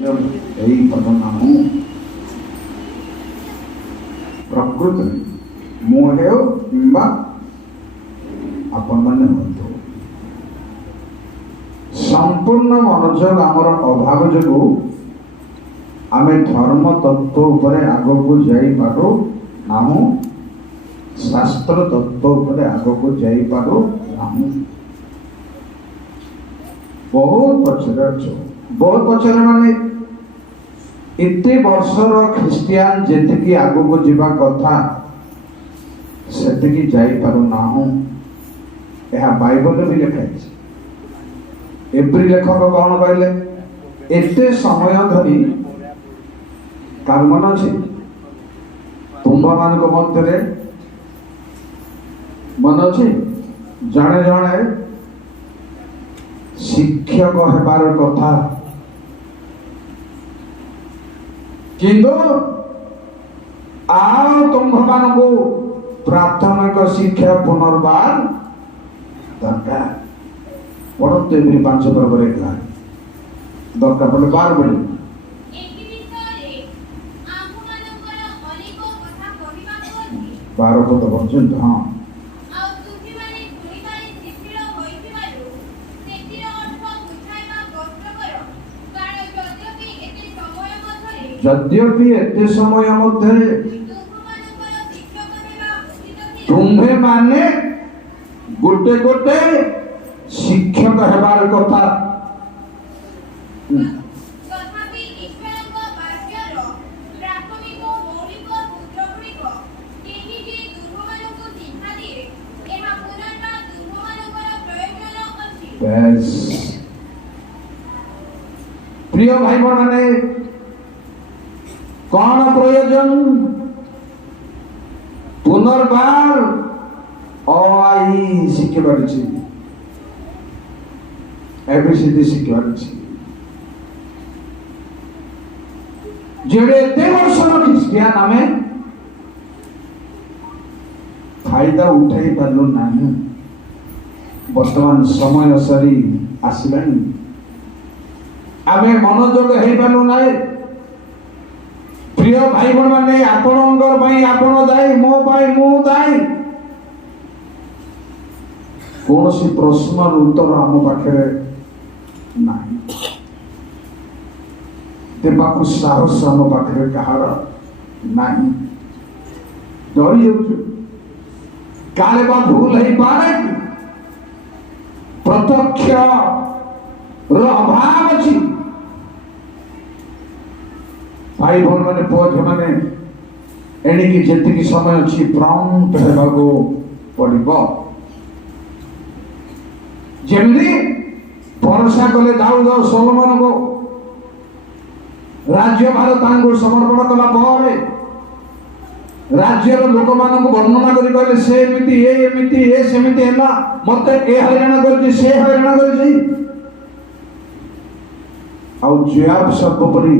यही पदनाम प्रकृति ମୁଁ ହେଉ କିମ୍ବା ଆପଣମାନେ ହୁଅନ୍ତୁ। ସମ୍ପୂର୍ଣ୍ଣ ମନୋଯୋଗ ଆମର ଅଭାବ ଯୋଗୁଁ ଆମେ ଧର୍ମ ତତ୍ତ୍ୱ ଉପରେ ଆଗକୁ ଯାଇପାରୁ ନାହୁଁ, ଶାସ୍ତ୍ର ତତ୍ତ୍ୱ ଉପରେ ଆଗକୁ ଯାଇପାରୁ ନାହୁଁ। ବହୁତ ପଛରେ ଅଛୁ, ବହୁତ ପଛରେ ମାନେ ଏତେ ବର୍ଷର ଖ୍ରୀଷ୍ଟିଆନ ଯେତିକି ଆଗକୁ ଯିବା କଥା ସେତିକି ଯାଇପାରୁ ନାହୁଁ। ଏହା ବାଇବଲରେ ବି ଲେଖା ହେଇଛି। ଏପ୍ରିଲ ଲେଖକ କଣ କହିଲେ? ଏତେ ସମୟ ଧରି କାହାର ମନେ ଅଛି? ତୁମ୍ଭମାନଙ୍କ ମଧ୍ୟରେ ମନେ ଅଛି ଜଣେ ଜଣେ ଶିକ୍ଷକ ହେବାର କଥା, କିନ୍ତୁ ଆଉ ତୁମ୍ଭମାନଙ୍କୁ ପ୍ରାଥମିକ ଶିକ୍ଷା ପୁନର୍ବାର ଦରକାର। ପଢନ୍ତୁ ଏମିତି 5 ବରାବର ହେଇଥିଲା ଦରକାର ପଡେ 12 ବଳେ। ବାର ପଦ ପର୍ଯ୍ୟନ୍ତ ହଁ। ଯଦ୍ୟପି ଏତେ ସମୟ ମଧ୍ୟରେ ତୁମ୍ଭେ ମାନେ ଗୋଟେ ଗୋଟେ ଶିକ୍ଷକ ହେବାର କଥା। প্রিয় ভাই মানে कौन प्रयोजन? पुनर्बार आई शिखबार एबीसीडी शिखबार जेडे एते वर्षर ख्रीस्टियान आमे फायदा उठाई पारलु नाही। वर्तमान समय सरी आसिलानी, आमे मनोजोग हेई पारलु नाही। प्रिय भाई मैंने आपणकर आपण दायी, मो पाई मु दायी। कौन सी प्रश्न उत्तर आम पाखे नहीं, देवाक साहस आम पाखे कहार नहीं। डरी जाऊँ काले बा भूल हो पारे, प्रत्यक्ष अभाव अच्छी। भाई भौन मैंने पुओ झी मैंने एणिकी जेतिकी समय अच्छी प्रॉम्प्ट हेबाको पड़िबो। जेमनी भरोसा कले दाऊद और सोलोमन को राज्य भार तांको समर्पण कला ପରେ राज्यर लोक मानक वर्णना करी कहले से एमिति ए सेमिति हैला, मते ए हैरान करछि से हैरान करछि। आ जोआब सर्वोपरि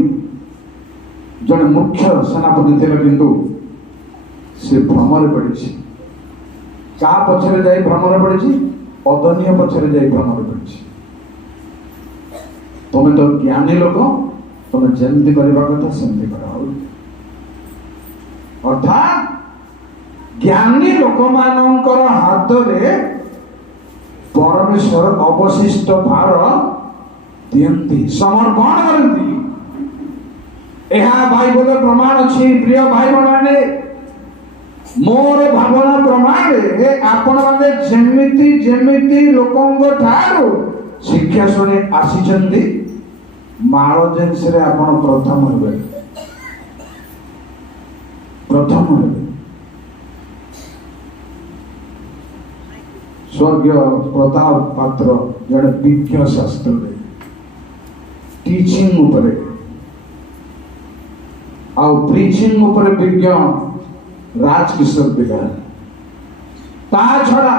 जड़े मुख्य सेनापति थे, किंतु से भ्रमरे पड़ी। क्या पछरे जाई भ्रमरे पड़ी? अदनीय पछरे जाई भ्रमरे पड़ी। तुम्हें तो ज्ञानी लोक, तुम्हें जमती करवा कथा सेमती कर। अर्थात ज्ञानी लोक मानकर हाथ में परमेश्वर अवशिष्ट भार दियंती, समर्पण करती। यह बाइबल प्रमाण अच्छी। प्रिय भाई मैंने मोर भावना प्रमाण आपण मैंने जेमिति जेमिति लोकों ठारू शिक्षा शुणी आसी माल जेन्स आपण प्रथम हे, प्रथम हे। स्वर्गीय प्रताप पात्र जड़े विज्ञ शास्त्र टीचिंग उपरे आउ प्रीचिंग ऊपर विज्ञ राजकिशोर बिगार। ता छड़ा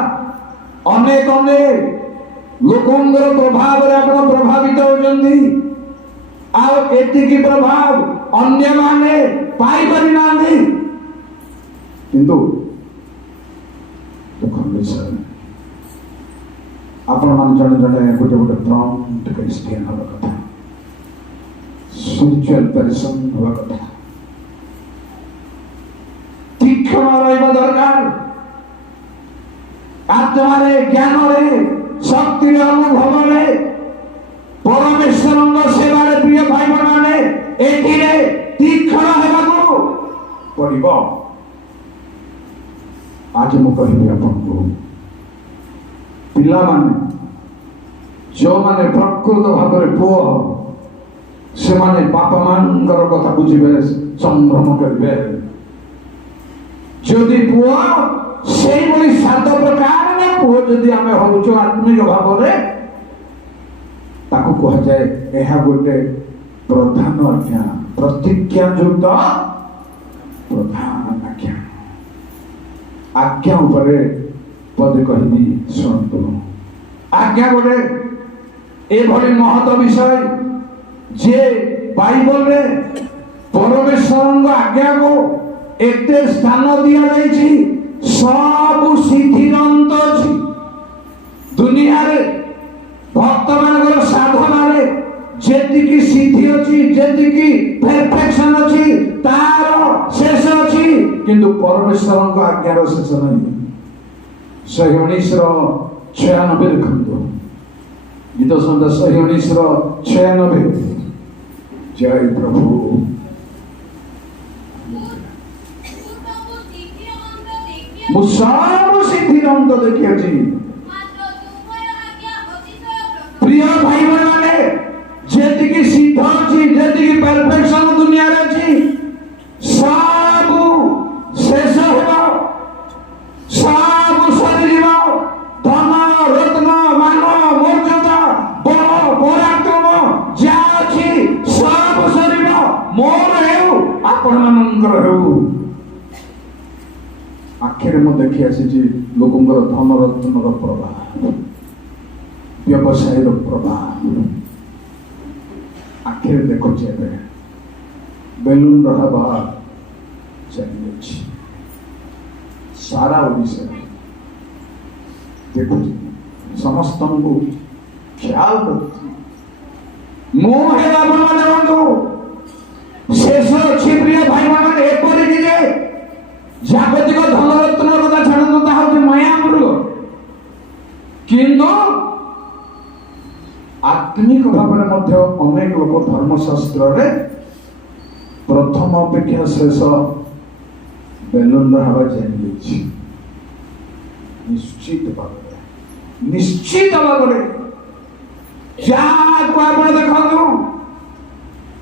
अनेक अनेक लोकंगर प्रभाव रे आपण प्रभावित होजंदी। आउ एतिकी प्रभाव अन्य माने पाई पारि नांदी, किंतु दुख विषय आपण मान जने जने गोटे गोटे प्रॉम्प्ट क्रिश्चियन हवा कथा। स्पिरिचुअल परिश्रम हवा कथा तीक्ष्ण रहिबा दरकार आत्मारे ज्ञान रे शक्ति अनुभव रे परमेश्वर सेवार प्रिय भाई माने एथिरे तीक्ष्ण हेबाको पड़िबो। आज मु कहिबी आपनको पिला माने जो माने प्रकृत भाव में पुओ से माने बापा मानकर कथा बुझिबे संभ्रम करिबे जदि पुओ से बड़ी सात प्रकार में पुओ जदि आमे होउचो आत्मिक भाव रे ताको कह जाए एहा गोटे प्रधान आज्ञा प्रतिज्ञा युक्त प्रधान आज्ञा आज्ञा उपरे पद कहबी सुनतु आज्ञा गोटे एभली महत विषय जे बाइबल रे परमेश्वर आज्ञा को एते स्थान दिया जाइछि सब सिद्धिरंत अछि दुनिया रे भक्त मानकर साधना रे जेतिकी सिद्धि अछि जेतिकी परफेक्शन अछि तार शेष अछि किंतु परमेश्वर आज्ञार शेष नहीं। 119 लिखंतु गीत संहिता 119 जय प्रभु। मु सब सिद्धिरंत देखिए प्रिय भाई माने जेतिकी सिद्ध अछि जेतिकी परफेक्शन दुनिया रे अछि सब शेष हेबा सब सरीर धन रत्न मान मर्यादा बल पराक्रम जा अछि सब शरीर मोर हेउ आपण मानकर हेउ आखिर मु देखि आसी लोकंकर धन रत्नर प्रभाव व्यवसाय प्रभाव आखिर देखुचे बेलून रहा चली सारा ओडिशा देखु समस्त को ख्याल मोह है शेष अच्छी प्रिय भाई मान एपरिक जागतिक धन रत्न कथा छाड़ू ताहा माया मृग किंतु आत्मिक भाव में अनेक लोक धर्मशास्त्र रे प्रथम अपेक्षा शेष बेलून हवा जानी निश्चित भाव में देखो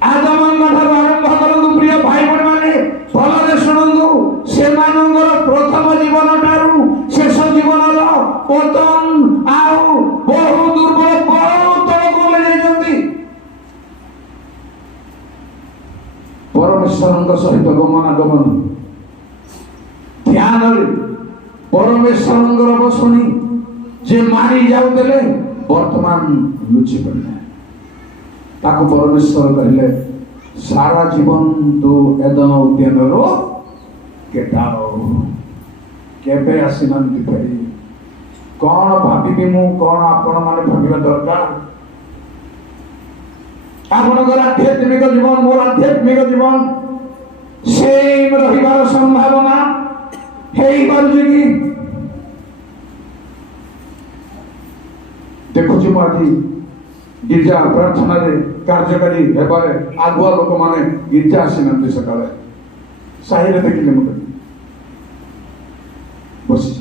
आदम आरंभ करूँ प्रिय भाई बहन मैंने भले शुणु से प्रथम जीवन ठारू शेष जीवन पतन आउ बहु दुर्बल बहुत तलक ले परमेश्वर सहित गमनागमन ध्यान परमेश्वर बसुनी जे मारी जाऊले वर्तमान लुचि पड़े ताको परमेश्वर कहले सारा जीवन तू एदन उद्यान रो केटारो केबे आसीनांती फेरी कौन भाभी मु कौन आपण माने भाबिबा दरकार आपनकर आध्यात्मिक जीवन मोर आध्यात्मिक जीवन सेम रहिबार संभावना हेई पारुछि कि देखुछि मु आज गिरजा प्रार्थना रे कार्यकारी हेबारे आगुआ लोक माने गिरजा आसीनांती सकाळे साहिरे देखिले मते बसी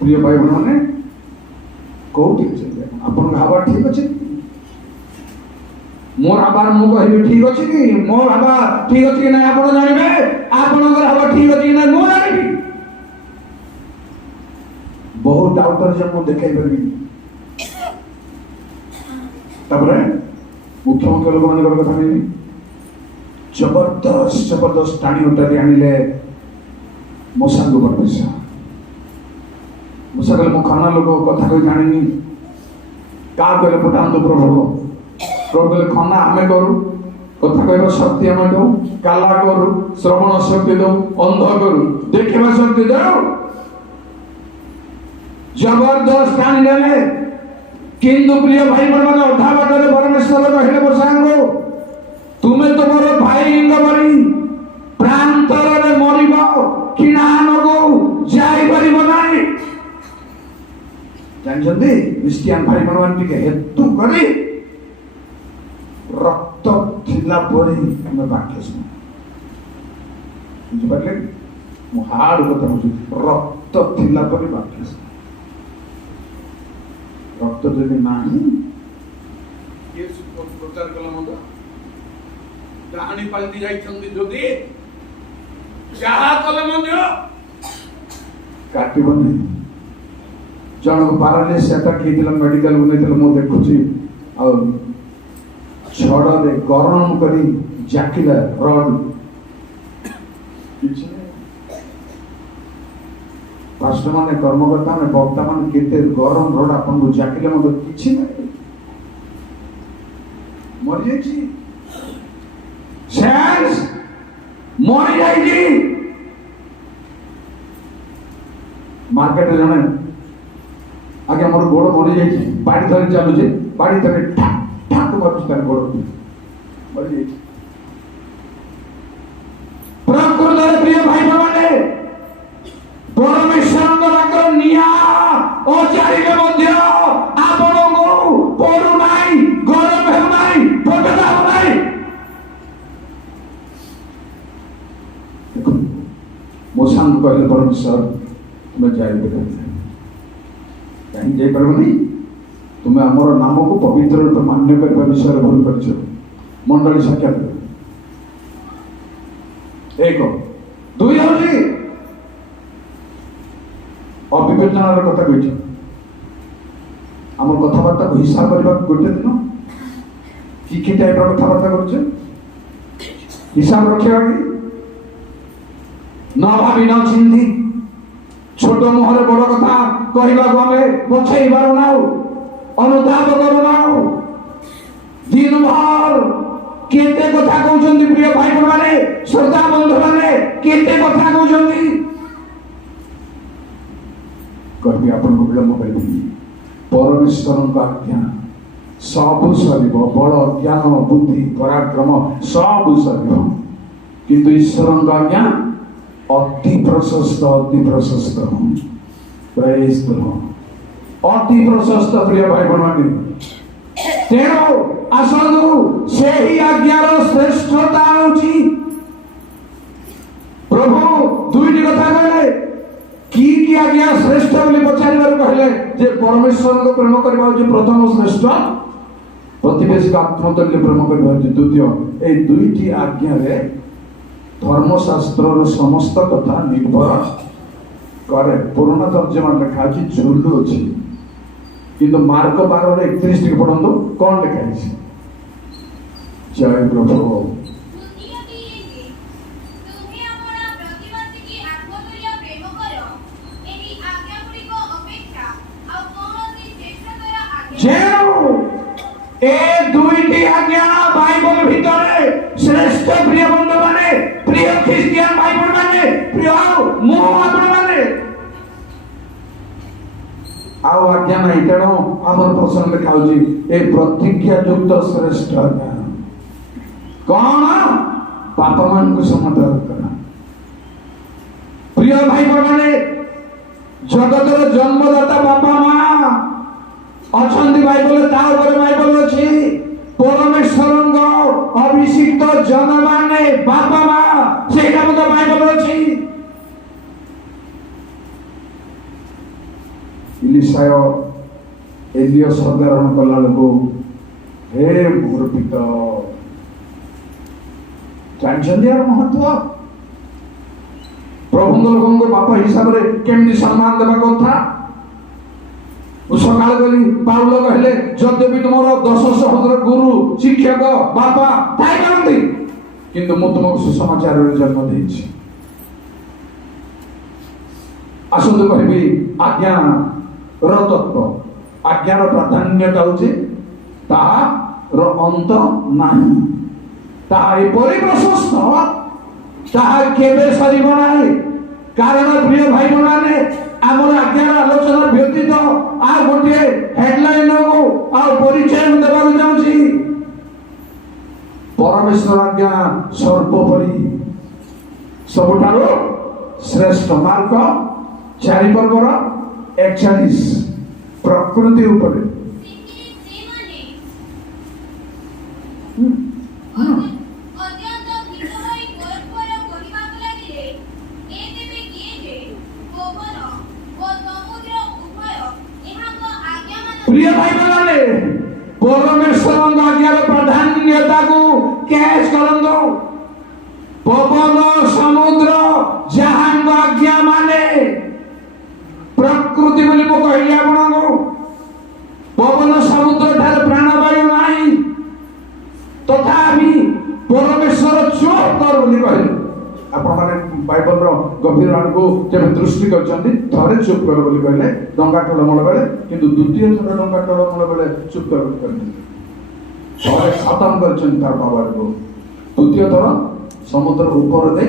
प्रिय भाई बहन कौटी अपन हवा ठीक अच्छे मोर हबार मु कहबी ठीक अच्छे कि मोर हवा ठीक अच्छे कि ना आप जानवे आपनकर हवा ठीक अच्छे कि ना मु जानबी बहुत डाउटर जब मु देखाई परबी तबरे मुख्यमंत्री लोक मान कथा नहीं जबरदस्त टाणी उठारी आनिले मोसांग पर पैसा मुसा कहले मो खाना लोक कथा कहि जानिनी का कहले पठान तो प्रभु कहले खाना हमें करू कथा कहबा शक्ति हमें दो काला करू श्रवण शक्ति दो अंध करू देखिबा शक्ति दो जबरदस्त टाणी देले किंतु प्रिय भाई मन अधा बाटरे ଖ୍ରୀଷ୍ଟିଆନ ଭାଇ मान हेतु करी रक्त थिला परी हमें वाक्य सुन बुझिपारे मु हार्ड कथा हूँ रक्त थिला परी वाक्य सुन रक्त जदि नाही प्रचार कला मत डाहाणी पालटी जाइछन्ती जदि जहा कले मध्य काटिबनी जन पारालिस अटैक हेतिला मेडिकल उनेतिला मु देखुची आ छड़ दे गरम करी जाकिला रड किछ पास्टर माने कर्मकर्ता ने वक्ता माने केते गरम रड आपन को जाकिला मत किछ नै मरि जाइछि सेंस मरि जाइछि मार्केट जने आगे मोर गोड़ मरि जाइछि बाड़ी धरि चालू छे बाड़ी धरि ठाक ठाक मारुछि तार गोड़ मरि जाइछि प्रकृतर प्रिय भाई माने परमेश्वर वाक्य निया ओ चारिके मध्य आपनको पडु नाही गरम हेउ नाही पटदा हो नाही मो सांग कहले परमेश्वर तुम्हें जाय बेटा कहीं जाई परबनी तुम्हें आमर नाम को पवित्र रूप मान्य करने विषय भूल कर मंडली साक्षात एक दुई हूँ अविवेचनार कथा कही आम कथबार्ता को हिसाब करने गोटे दिन कि टाइप कथबार्ता कर हिसाब रखा न भावी न चिंती छोट मुहर बड़ कथा कहवाक आम पछई पारुना अनुताप करूना दिन भर केते कथा कहउछन्ती प्रिय भाई माने श्रोता बंधु माने केते कथा कहउछन्ती कहबी आपन को विलंब करिबी परमेश्वर का आज्ञा सब सरिब बड़ ज्ञान बुद्धि पराक्रम सब सरिब किंतु ईश्वर का आज्ञा अति प्रशस्त प्रेज द लॉर्ड अति प्रशस्त प्रिय भाई माने तेणु आसतु से ही आज्ञार श्रेष्ठता होची प्रभु दुईटी कथा कहले की आज्ञा श्रेष्ठ बोली पचारिबार कहले जे परमेश्वर को प्रेम करबा होची प्रथम श्रेष्ठ प्रतिवेशी को आत्मतुल्य प्रेम करबा होची द्वितीय ए दुईटी आज्ञा रे धर्मशास्त्र समस्त कथा निर्भर करे पुराना तर्जमा लिखा अछि झुल्लू अछि किंतु मार्क 12:31 के पढ़ंदो कौन लिखा है जय प्रभु ए दुईटी आज्ञा बाइबल भितरे श्रेष्ठ प्रिय बंधु माने प्रिय ख्रिस्टियन भाई माने प्रिय मु आपण माने आउ आज्ञा नहीं तेणु आमर प्रसंग लिखा ए प्रतिज्ञा युक्त श्रेष्ठ आज्ञा कौन बापा मान को समाधान करना प्रिय भाई माने जगतर जन्मदाता बापा मां अछंती बाइबल ता ऊपर बाइबल अछि परमेश्वर अभिषिक्त जन माने बापा मां सेटा मत बाइबल अछि इलिशाय एलियस ग्रहण कला लोक हे मोर पिता जानछन्ती यार महत्व प्रभु लोकों को बापा हिसाब रे केमनी सम्मान देबा कथा सकाल गली पाउल कहले जदि भी तुमर 10 सहोदर गुरु शिक्षक बापा ताई करंती किंतु मु तुमको सुसमाचार रे जन्म देछि आसंत कहबी आज्ञा तत्व आज्ञार प्राधान्यता होची ताहार अंत नाही ताहार परिप्रशस्त ताहार केबे सरिब नाही कारण प्रिय भाई माने आमर आज्ञार आलोचना व्यतीत आ गोटे हेडलाइन को आ परिचय देबाक जाउची परमेश्वर आज्ञा सर्वोपरि सबठारो श्रेष्ठ मार्ग 4 पर्वर 41 प्रकृति ऊपर प्रिय भाई मैंने परमेश्वर आज्ञार प्राधान्यता को कैच करंदो पवन समुद्र जहां आज्ञा माने प्रकृति बोली मो कहली आपनको पवन समुद्र ठार प्राणवायु नाही तथापि परमेश्वर चुप कर बोली कहले आपण माने बाइबल रो गभीर आड़ को जब दृष्टि करछंती थरे चुप कर बोली कहले डंगा टळमळ बेले किंतु द्वितीय थर डंगा टळमळ बेले चुप कर कहले थरे खत्म करछंती तार पावर को द्वितीय थर समुद्र ऊपर दे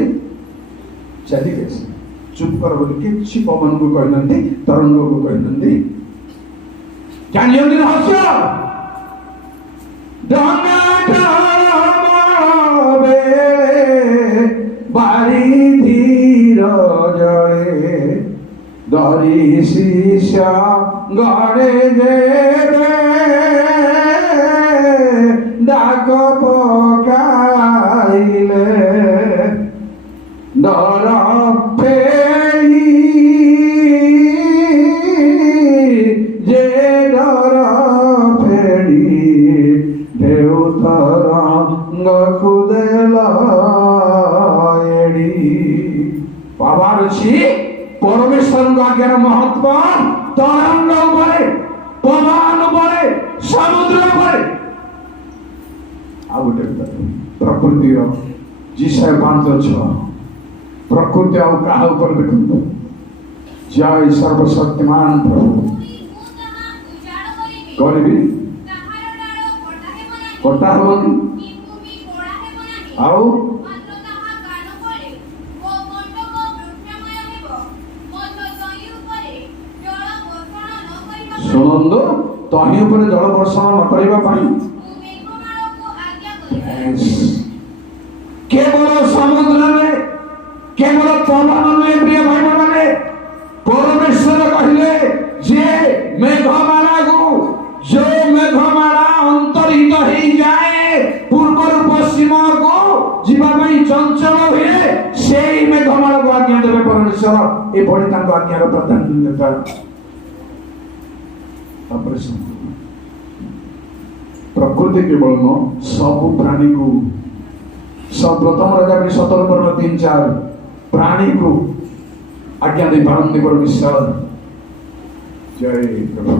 चली गए चुप कर बोली किछि पवन को कहनंती तरंग को कहनंती जानियो दिन हस्य डंगा टळमळ बे बारी धीर जड़े दरी शीशा गड़े देवे डाक पकाइले डर फेरी जे डर फेरी देवतर खुदेला पावर अछि परमेश्वर आज्ञार महत्व तरंग उपरे पवन उपरे समुद्र उपरे आ गोटे प्रकृति रो जिसे 5:6 प्रकृति आ काहा ऊपर देखंतो जय सर्वशक्तिमान प्रभु करबी कोटा होनी आओ सुनंदो तही ऊपर जल वर्षण न करबा पाई केवल समुद्र में केवल पवन में प्रिय भाई माने परमेश्वर कहले जे मेघमाला को जो मेघमाला अंतरित ही जाए पूर्व पश्चिम को जीवा में चंचल हुए सेई मेघमाला को आज्ञा देवे परमेश्वर ए बड़ी तांको आज्ञार प्राधान्यता प्रकृति केवल न सब प्राणी को सब प्रथम राजा 17:3-4 प्राणी को आज्ञा दे पारंदे परमेश्वर जय प्रभु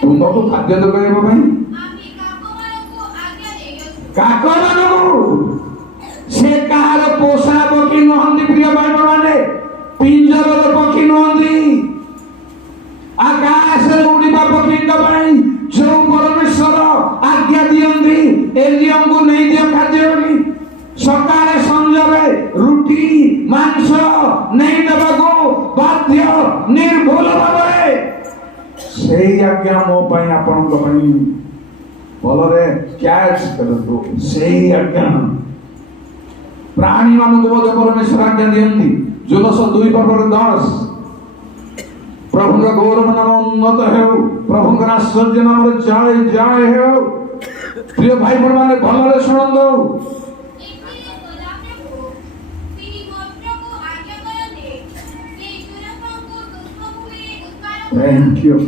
तुमको खाद्य तो करे भाई काको मानो से कहार पोषा पक्षी नहंती प्रिय भाई माने पिंजर पक्षी नहंती आकाश रे उड़ीबा पक्षी का भाई जो परमेश्वर आज्ञा दियंती एलियम को नहीं दिया खाद्य बोली सकाळे संजरे रुटी मांस नहीं देबा को बाध्य निर्भूल भावे सेई आज्ञा मो पई आपन को पई भलरे कैच करतो सेई आज्ञा प्राणी मान को बोध परमेश्वर आज्ञा दियंती जुलस 2:10 प्रभु का गौरव नाम उन्नत है प्रभु का आश्चर्य नाम जय जय है प्रिय भाई बहन माने भलरे सुनन दो थैंक यू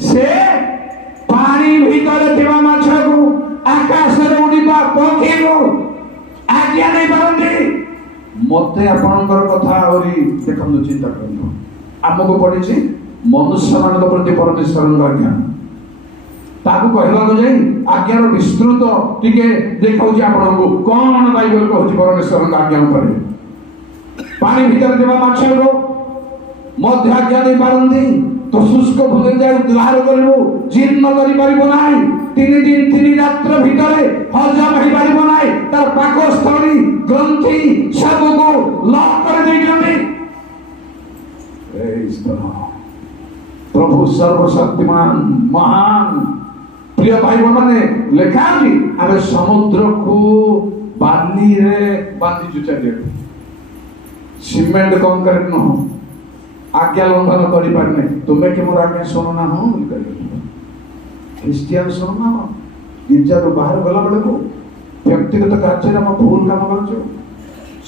से पानी भीतर थिबा माछ को आकाश रे उड़ीबा पक्षी को आज्ञा नहीं पारंती मते आपनकर कथा औरी देखंदु चिंता करनो हमको पड़िछि मनुष्य मान प्रति परमेश्वर आज्ञा ताकू कहला को जाई आज्ञार विस्तृत टिके देखाउछि आपनको कोन बाइबल कहउछि परमेश्वर आज्ञा ऊपर पानी भीतर थिबा माछ को मध्य आज्ञा नहीं पारंती तो शुष्क भूमि जाए उद्धार करिवो जीर्ण करि परिबो नाही 3 दिन 3 रात्र भितरे हजम होई परिबो नाही तार पाकस्थली ग्रंथि सब को लॉक कर देइछन्ती प्रेज द लॉर्ड प्रभु सर्वशक्तिमान महान प्रिय भाई मैंने लेखा आम समुद्र को बाली रे बांधीचु चलिए सीमेंट कंक्रीट नुह आज्ञा लंघन कर तुम्हें कि मोर आज्ञा शुणुना नो ख्रीस्टियान शुणुना गिर्जार बाहर गला बेले को व्यक्तिगत कार्य भूल काम कर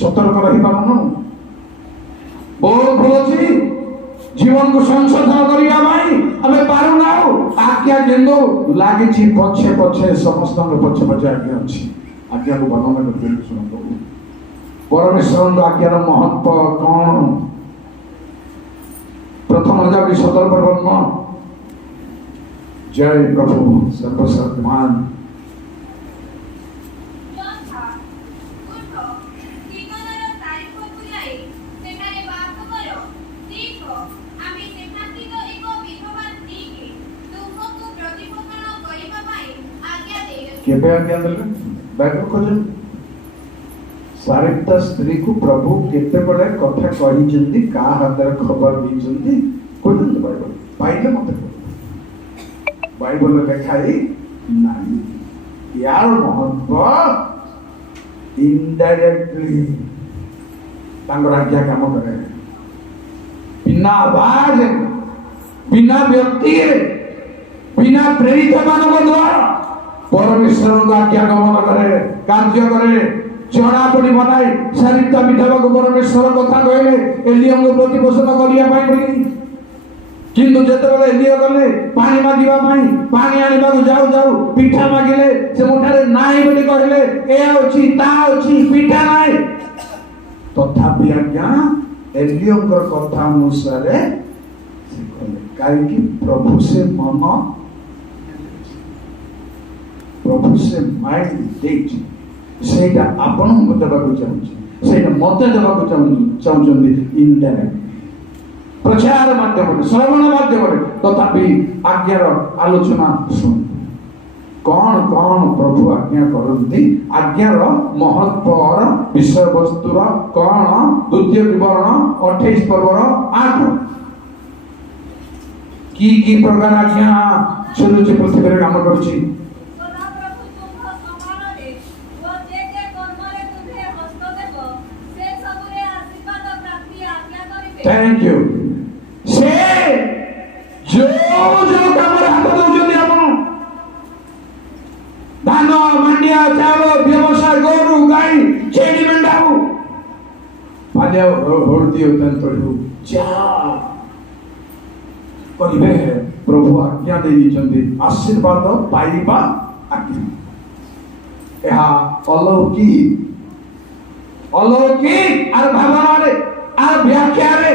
सतर्क रही पारन बहुत भूल अच्छी जीवन को संशोधन करने पारुना आज्ञा केन्दु लगी पछे पछे समस्त पछे पछे आज्ञा अच्छी आज्ञा को वर्णना करते शुणु परमेश्वर आज्ञार महत्व कौन प्रथम हजार 17 वर्णन जय प्रभु सर्वशक्तिमान केबे आज्ञा देले बैठ खोजन सारिता स्त्री को प्रभु केते बड़े कथा कहि जंदी का हाथ खबर दी जंदी कोन बाइबल पाइले मते बाइबल लिखाई नहीं यार महत्व इनडायरेक्टली तांगर आज्ञा काम करे बिना आवाज बिना व्यक्ति बिना प्रेरित मानव द्वारा परमेश्वर आज्ञा गमन करे कार्य करे जना पड़ी बनाई सारिता विधवा को परमेश्वर कथा कहले एलियम को प्रतिपोषण करिया पाई बोली किंतु जेतेबेले एलिया गले पानी मागिबा पाई पानी आनिबा को जाऊ जाऊ पिठा मागिले से मुठारे नाही बोली कहले ए अछि ता अछि पिठा नाही तथापि आज्ञा एलियम को कथा अनुसार से कहले काहे कि प्रभु से मन प्रभु से माइंड देख सेटा आपण को देबाक चाहूँ सेटा मते देबाक चाहूँ इनडायरेक्ट प्रचार माध्यम श्रवण माध्यम तथापि आज्ञार आलोचना शुण कौन कौन प्रभु आज्ञा करती आज्ञार महत्वर विषय वस्तुर कौन द्वितीय विवरण 28 पर्वर 8 की प्रकार आज्ञा सुरुचि पृथ्वी काम करुछि थैंक यू से जो जो काम हाथ दौरान आपण धान मांडिया चावल व्यवसाय गोरु गाई छेड़ी मेंढाऊ पालिया हळदी होतन पड़ू जा कहिबे प्रभु आज्ञा दे दिचंदी आशीर्वाद पाइबा आज्ञा एहा अलौकिक आर भावना रे आर व्याख्या रे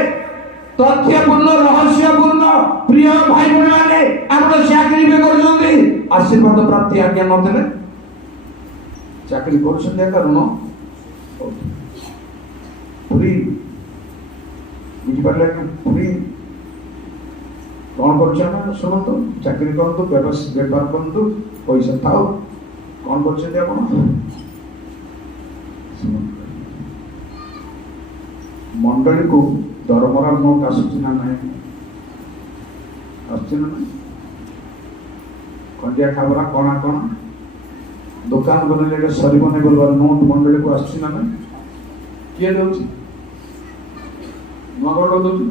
तथ्यपूर्ण रहस्यपूर्ण प्रिय भाई बहन माने आपण चाकरी पे करजोंदी आशीर्वाद प्राप्ति आज्ञा न देले चाकरी करछन कारण पूरी बुझी पारले पूरी कौन करछन सुनो तो चाकरी करतो व्यापार करतो पैसा थाओ कौन करछन आपण मंडली को दरमरा नोट आसुची ना नहीं आसुची ना नहीं कंडिया खाबरा कोना कोना दुकान बनले सरी बने बोलबार नोट मंडली को आसुची ना नहीं किए दउची नगड़ दउची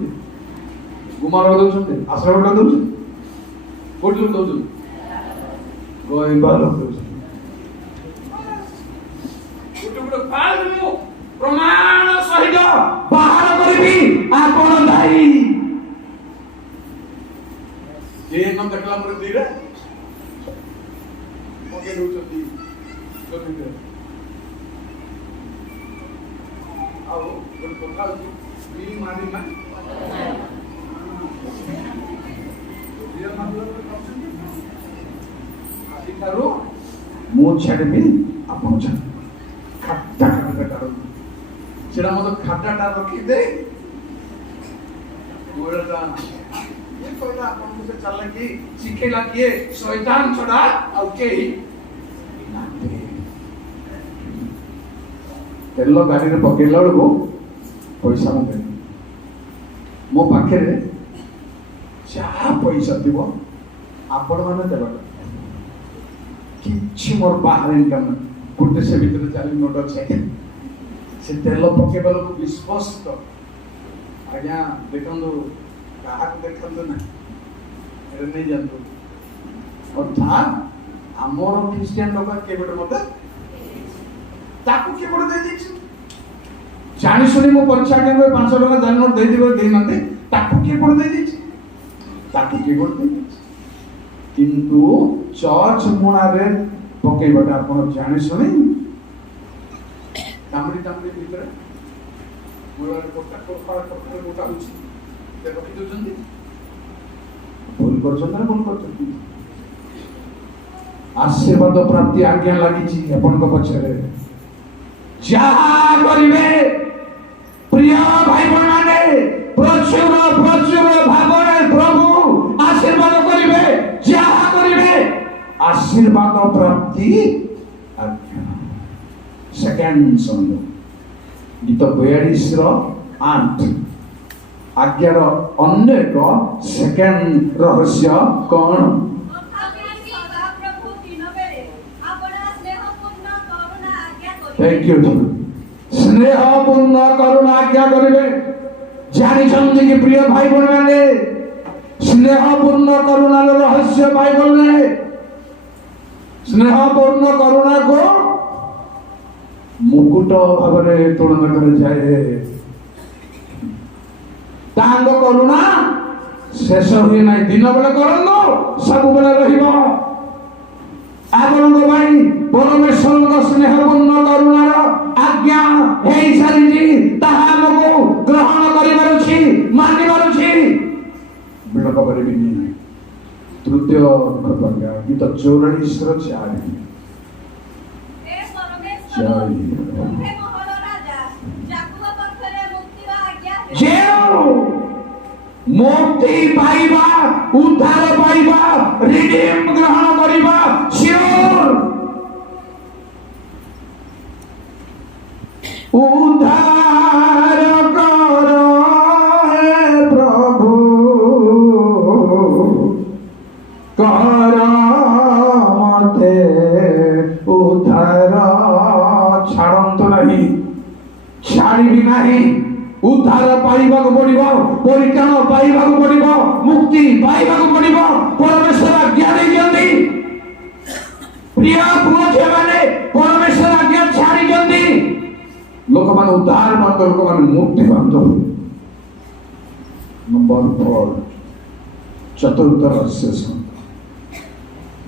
गुमार दउची आश्रय दउची कोठी दउची गोइबार दउची कोठी पाल दियो प्रमाण सहित बाहर करबी आपण दाई जे न देखला मरे धीरे मगे रुचती जमीन आओ कोन कथा बी मारी ना ये मतलब आदि थारो मो छाड़बी आपण छाड़ खट्टा खट्टा करो सेरा मत खाटाटा रखी दे गोड़टा ये कहला आपन से चलला कि सिखेला कि शैतान छडा आ के तेल गाड़ी रे पकेला को पैसा मते मो पाखे रे चा पैसा थी आपण मैंने देवा कि मोर बाहर इनकम गोटे से भीतर 40 मोटरसाइकेल से तेल पके बेल को विश्वास तो आज्ञा देखंदु कहा देखंदु ना एरे नहीं जानतु अर्थात आमर क्रिश्चियन लोक केबे मते ताकू केबे दे दिछि जानी सुनी मो परीक्षा के 500 टका जान नोट दे दिबो दे नते ताकू केबे दे दिछि ताकू केबे दे दिछि किंतु चर्च मुना रे पकेबटा आपण जानी सुनी तामरी भीतर मोर कोटा कोटा होछि ते रखि दोजंती भूल करछन ना भूल करछन आशीर्वाद प्राप्ति आज्ञा लागिछि अपन को पछरे जहा करिवे प्रिय भाई माने प्रचुर भावरे प्रभु आशीर्वाद करिवे जहा करिवे आशीर्वाद प्राप्ति आज्ञा सेकंड सॉन्ग गीत 42 रो 8 आज्ञार अन्य एक सेकंड रहस्य कौन थैंक यू स्नेह पूर्ण करुणा आज्ञा करिवे जानि छंदी कि प्रिय भाई बहन माने स्नेह पूर्ण करुणा रहस्य बाइबल में स्नेह पूर्ण करुणा को मुकुट भावरे तुलना करे जाए तांग करुणा शेष हुए ना दिन बेले करनो सब बेले रहिबो आपनको भाई परमेश्वर स्नेहपूर्ण करुणार आज्ञा हे सारी ताहा हमको ग्रहण करिबार छी मानिबार छी विलंब करिबिनी तृतीय आज्ञा गीत 44 रो 4 मुक्ति पाइबा उद्धार पाइबा रिडीम ग्रहण करिबा श्योर उद्धार करो हे प्रभु कर मते उद्धार छाड़ंतु नहीं छाड़िबी नहीं उद्धार पाइबा को पड़िबो परित्राण पाइबा को पड़िबो मुक्ति पाइबा को पड़िबो परमेश्वर आज्ञा दे दियंती प्रिय पुओ जे माने परमेश्वर आज्ञा छाड़ी दियंती लोक माने उद्धार माने लोक माने मुक्ति माने नंबर 4 चतुर्थ रहस्य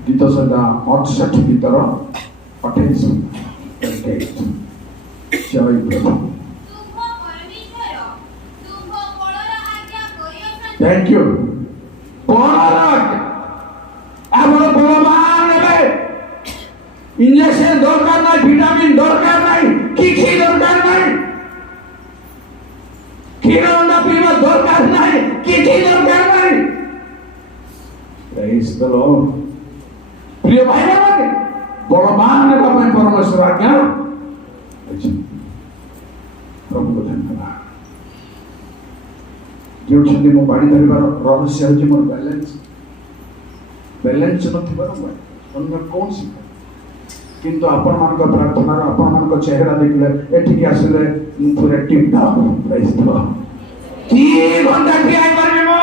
गीत सदा 68 गीतर 28 जय प्रभु थैंक यू इंजेक्शन दरकार ना विटामिन दरकार नहीं किसी दरकार नहीं क्षीर अंडा पीवा दरकार नहीं किसी दरकार नहीं प्रेज द लॉर्ड प्रिय भाई माने बलवान ने परमेश्वर आज्ञा प्रभु को धन्यवाद जो छंदी मो बाड़ी धरिबार रहस्य है मोर बैलेंस नथिबार अन्य कौन सी किंतु आपण मान को प्रार्थना आपण मान को चेहरा देखले एठी के आसले पूरा टिप डाउन प्राइस दो 3 घंटा की आई परबे मो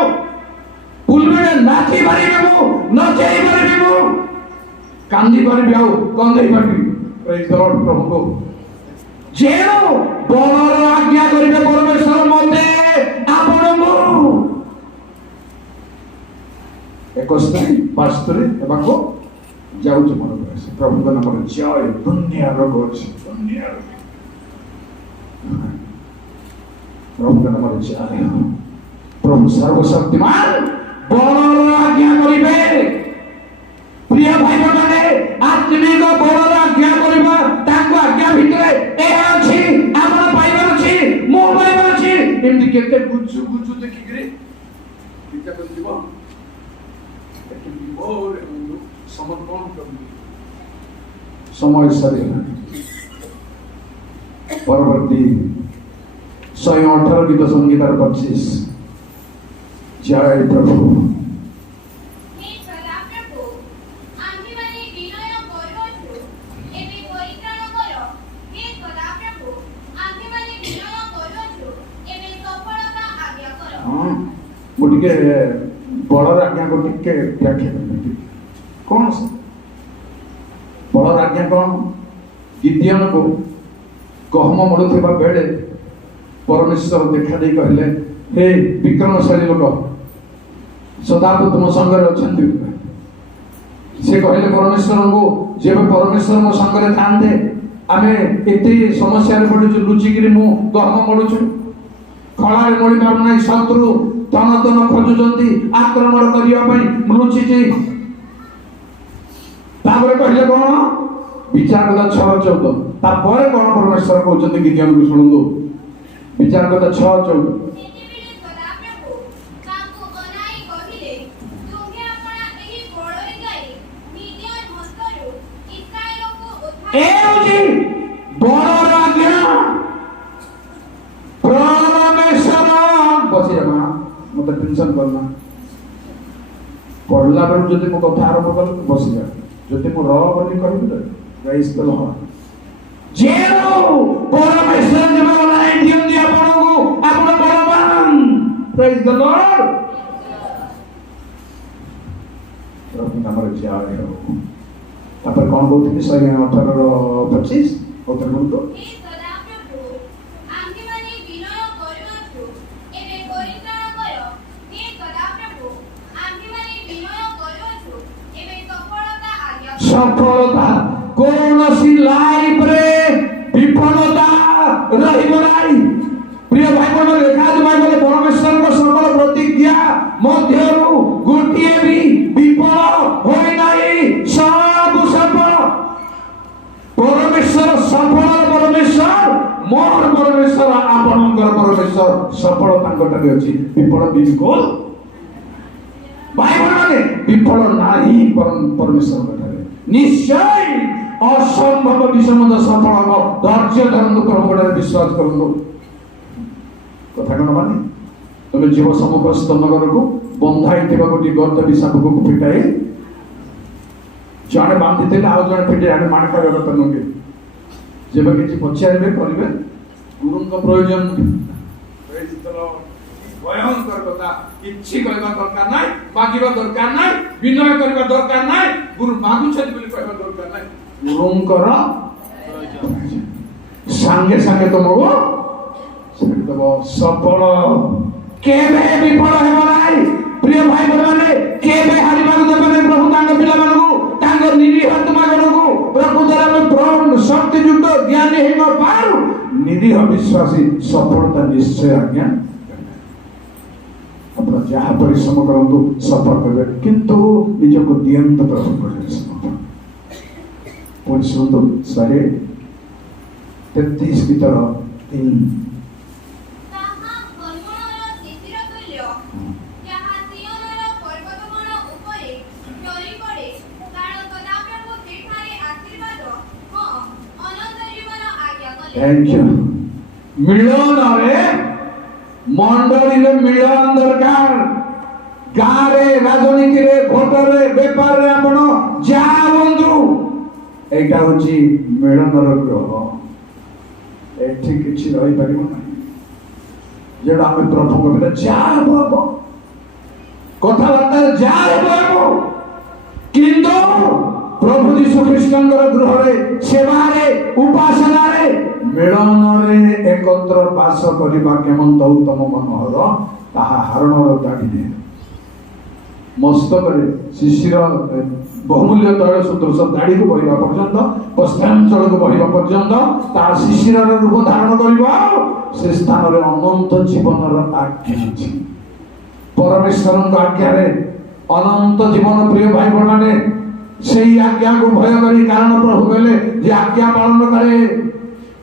फुलबे नाची परबे मो नचै परबे मो कांदी परबे आउ कंदै परबे प्राइस द लॉर्ड प्रभु को जेनो बलर आज्ञा करिबे परमेश्वर मते आपणमु एकस्त्री पास्त्री एबाको जाउछ मन प्रभु को नाम जय दुनिया रो गोछ दुनिया प्रभु को नाम जय प्रभु सर्वशक्तिमान बलर आज्ञा करिबे प्रिय भाई माने आत्मिक बलर आज्ञा करिबा ताको आज्ञा भितरे ए अछि आपण पाइबार अछि मो पाइबार अछि एमति केते गुचु गुचु देखि करे किता कर दिबो लेकिन और समर्पण कर समय सरे परवर्ती 118 गीत संगीत 25 जय प्रभु मुझे बड़ आज्ञा को टिके व्याख्या कौन से बड़ आज्ञा कौन? गिदियन को गहम मड़ुवा बेड़े परमेश्वर देखा दे कहले, हे विक्रमशाली लोक सदा तो तुम संगे अच्छा। से कहले परमेश्वर को जब परमेश्वर मो संगे था आमे एते समस्या पड़ू लुचिकी मु गहम मड़ुचु खड़ा मड़ी पारना शत्रु तन तन खोजुंट आक्रमण करने लुचिची कहले कौन विचार कथा 6:14 तापर कौन परमेश्वर कहते गिदियन को शुणु विचार कथा 6:14 मत टेंशन करना पढ़ला बेलू जब मो कथा आरंभ कल बस जा जब मु रही कहबी तो परमेश्वर जब बनाई दियंती आपको आपण बलवान प्रेज द लॉर्ड प्रभु नाम रे जय हो। तापर कौन कहते 118:25 उत्तर बोलतो सफलता कौन सी लाइफ रे विफलता रहिबो नाही। प्रिय भाई बहन लेखा जे बाइबल परमेश्वर को सकल प्रतिज्ञा मध्यरु गोटिए भी विफल होई नाही सब सफल। परमेश्वर सफल परमेश्वर मोर परमेश्वर आपनकर परमेश्वर सफल तांगटारे अछि विफल बिल्कुल बाइबल माने विफल नाही परमेश्वर कठारे निश्चय असंभव विषम सफल हम धैर्य धरतु प्रभुरे विश्वास करतु कथा कौन माने तुम जीव समस्त नगर को बंधाई गोटे गर्द विषाप को फिटाई जड़े बांधी थे आउ जड़े फिटे आगे माड़ खावा कथा नुहे जब किसी पचारे करेंगे गुरु प्रयोजन भयंकर कथा किछि कहबा दरकार नाही मागिबा दरकार नाही विनय करबा दरकार नाही गुरु मागुछथि बोली कहबा दरकार नाही गुरुंकर संगे संगे तुमको सेटबो सफल केबे विफल हेबो नाही। प्रिय भाई बहन केबे हारिबा दरकार प्रभु तांग पिला मानकु तांग निरीह तुमा जनकु प्रभु द्वारा में प्रण शक्ति युक्त ज्ञानी हेम पारु निरीह विश्वासी सफलता निश्चय आज्ञा अपना जहाँ परिश्रम करंतु सफल करेंगे किंतु निज को दियंत प्रभु परिश्रम परिश्रम 133 की तरह 3 थैंक यू मिलन रे मंडली मिलन दरकार गाँव राजनीति भोटर बेपार आपण जा बंधु एटा होची मिलन ग्रह एठी किछि रही परिबो ना जेडा हम प्रभु को बेटा जा बाबा कथा बार्ता जा बाबा किंतु प्रभु यीशु ख्रीष्टंकर गृह रे सेवा रे उपासना रे मिलन रे एकत्र वास करिबा केमंत उत्तम मनोहर ताहा हरणर दाढ़ी मस्तक शिशिर बहुमूल्य तैल सूत्र सब दाढ़ी को बहिबा पर्यंत पश्चांचल को बहिबा पर्यंत तार शिशिर रूप धारण करिबा से स्थान रे अनंत जीवन आज्ञा अछि। परमेश्वर आज्ञा रे अनंत जीवन प्रिय भाई बहने सेही आज्ञा को भय करी कारण प्रभु कहले जे आज्ञा पालन करे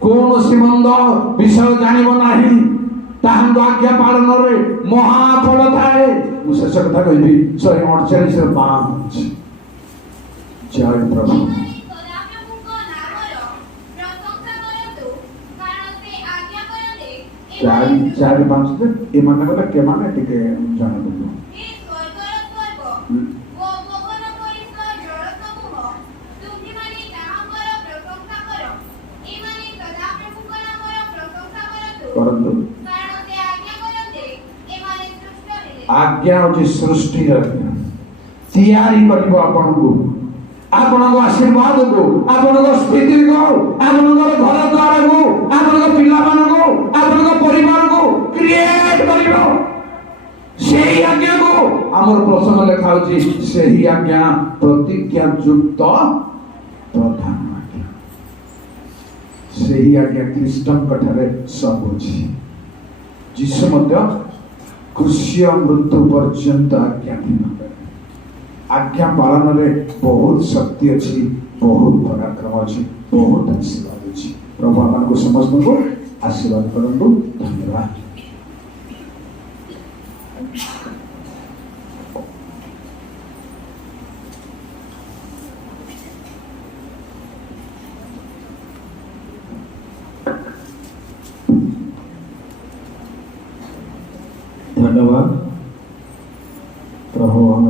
कौन श्रीमंद विषय जानव नाही ताहां आज्ञा पालन रे महाफल थाए। शेष कथा कहबी 148 रे 5 जय प्रभु चारि 5 ए माने बोले के माने टिके जान दो करंतु आज्ञा हूँ सृष्टि आज्ञा तैयारी कर आपण आशीर्वाद को आपण स्थिति को आपण घर द्वार को आपण पिला आपण परिवार को क्रिएट कर से आज्ञा को आमर प्रसंग लिखा से ही आज्ञा प्रतिज्ञा युक्त प्रधान आज्ञा से ही आज्ञा ख्रीष्टन कठारे सब अच्छी जीशु मध्य क्रूसीय मृत्यु पर्यंत आज्ञाधीन आज्ञा पालन में बहुत शक्ति अच्छी बहुत पराक्रम अच्छी बहुत आशीर्वाद अच्छी प्रभु आपको समस्त को आशीर्वाद करूँ धन्यवाद। धन्यवाद प्रभु हम